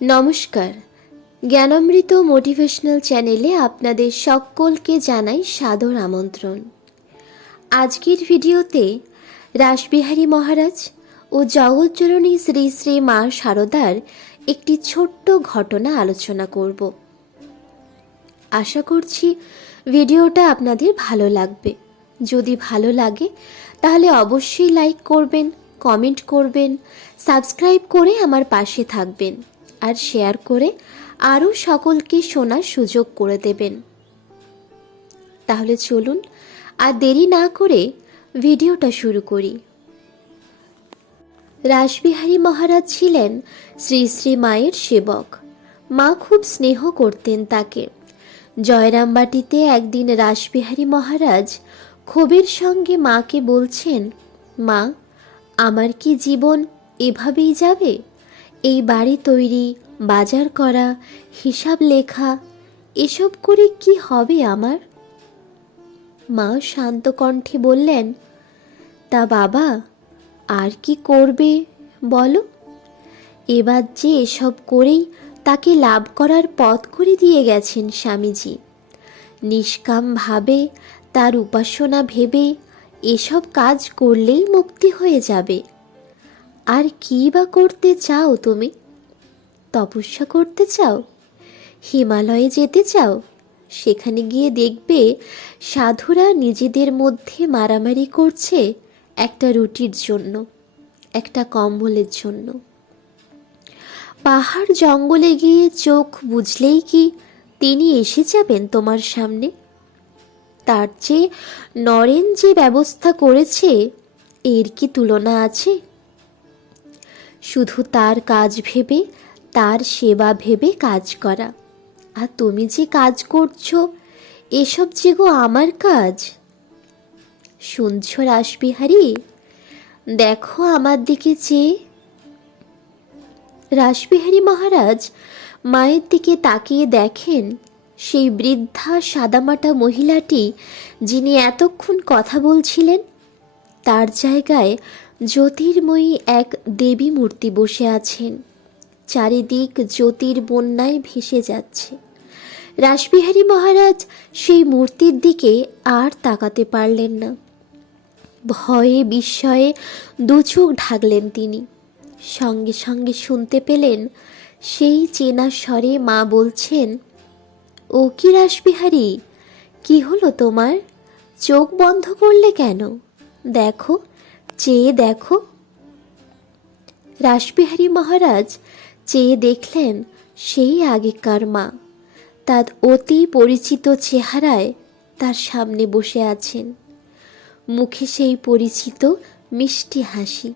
নমস্কার, জ্ঞানামৃত মোটিভেশনাল চ্যানেলে আপনাদের সকলকে জানাই সাদর আমন্ত্রণ। আজকের ভিডিওতে রাসবিহারী মহারাজ ও জগৎজননী শ্রী শ্রী মা শারদার একটি ছোট্ট ঘটনা আলোচনা করব। আশা করছি ভিডিওটা আপনাদের ভালো লাগবে। যদি ভালো লাগে তাহলে অবশ্যই লাইক করবেন, কমেন্ট করবেন, সাবস্ক্রাইব করে আমার পাশে থাকবেন আর শেয়ার করে আরও সকলকে শোনার সুযোগ করে দেবেন। তাহলে চলুন আর দেরি না করে ভিডিওটা শুরু করি। রাসবিহারী মহারাজ ছিলেন শ্রী শ্রী মায়ের সেবক। মা খুব স্নেহ করতেন তাকে। জয়রামবাটিতে একদিন রাসবিহারী মহারাজ ক্ষোভের সঙ্গে মাকে বলছেন, মা, আমার কি জীবন এভাবেই যাবে? এই বাড়ি তৈরি, বাজার করা, হিসাব লেখা, এসব করে কি হবে আমার? মা শান্ত কণ্ঠে বললেন, তা বাবা, আর কি করবে বলো? এবার যে এসব করেই তাকে লাভ করার পথ করে দিয়ে গেছেন স্বামীজি। নিষ্কাম ভাবে, তার উপাসনা ভেবে এসব কাজ করলেই মুক্তি হয়ে যাবে। আর কি বা করতে চাও তুমি? তপস্যা করতে চাও? হিমালয়ে যেতে চাও? সেখানে গিয়ে দেখবে সাধুরা নিজেদের মধ্যে মারামারি করছে একটা রুটির জন্য, একটা কম্বলের জন্য। পাহাড় জঙ্গলে গিয়ে চোখ বুঝলেই কি তিনি এসে যাবেন তোমার সামনে? তার চেয়ে নরেন যে ব্যবস্থা করেছে, এর কি তুলনা আছে? শুধু তার কাজ ভেবে, তার সেবা ভেবে কাজ করা। আর তুমি যে কাজ করছো, এসব যে গো আমার কাজ। শুনছ রাসবিহারী? দেখো আমার দিকে চেয়ে। রাসবিহারী মহারাজ মায়ের দিকে তাকিয়ে দেখেন সেই বৃদ্ধা সাদামাটা মহিলাটি যিনি এতক্ষণ কথা বলছিলেন, তার জায়গায় জ্যোতির্ময়ী এক দেবী মূর্তি বসে আছেন। চারিদিক জ্যোতির বন্যায় ভেসে যাচ্ছে। রাসবিহারী মহারাজ সেই মূর্তির দিকে আর তাকাতে পারলেন না। ভয়ে বিস্ময়ে দু চোখ ঢাকলেন তিনি। সঙ্গে সঙ্গে শুনতে পেলেন সেই চেনা স্বরে মা বলছেন, ও কি রাসবিহারী, কি হলো তোমার? চোখ বন্ধ করলে কেন? দেখো, চেয়ে দেখো। রাসবিহারী মহারাজ চেয়ে দেখলেন সেই আগেকার মা। তার অতি পরিচিত চেহারায় তার সামনে বসে আছেন। মুখে সেই পরিচিত মিষ্টি হাসি।